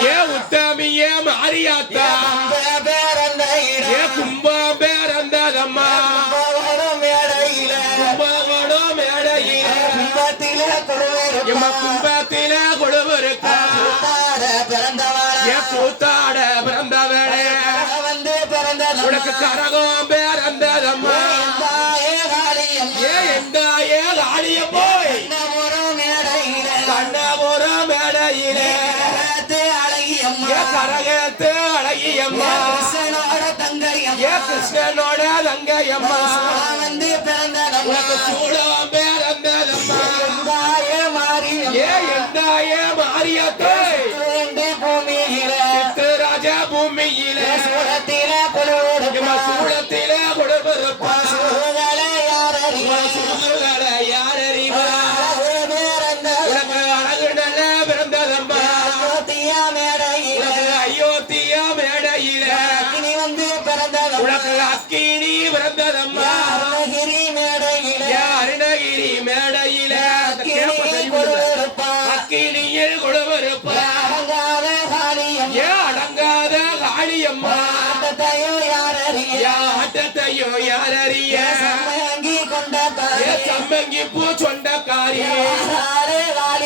ஏ உத்தமியே மாரியாத்தா ஏ கும்பம் பேரந்ததம்மா கும்பகோணம் மேடையில கும்பத்தில கொழுவருக்கா ஏ கூத்தாட பிறந்தவளே உனக்கு கரகம் பேரந்ததம்மா ஏ எந்தாயே காளிய போய் கண்ணபுரம் மேடையிலே கரகத்து அழகியம்மா ஏ கிருஷ்ணனோட தங்கையம்மா உனக்கு சூடம் பேரந்ததம்மா ஏ எந்தாயே மாரியத்தை சித்துராஜ பூமியிலே சூளத்திலே கொடுப்பா யாரறிவா உனக்கு அழகு நல்ல பிறந்ததம்மா அயோத்தியா மேடையில உனக்கு அக்கினி பிறந்ததம்மா அருணகிரி மேடையில அக்கினியில் கொடுவருப்பா ஏ அடங்காத காளியம்மா ஆட்டத்தையோ யாரறிய சம்மங்கி பூ சொண்டக்காரி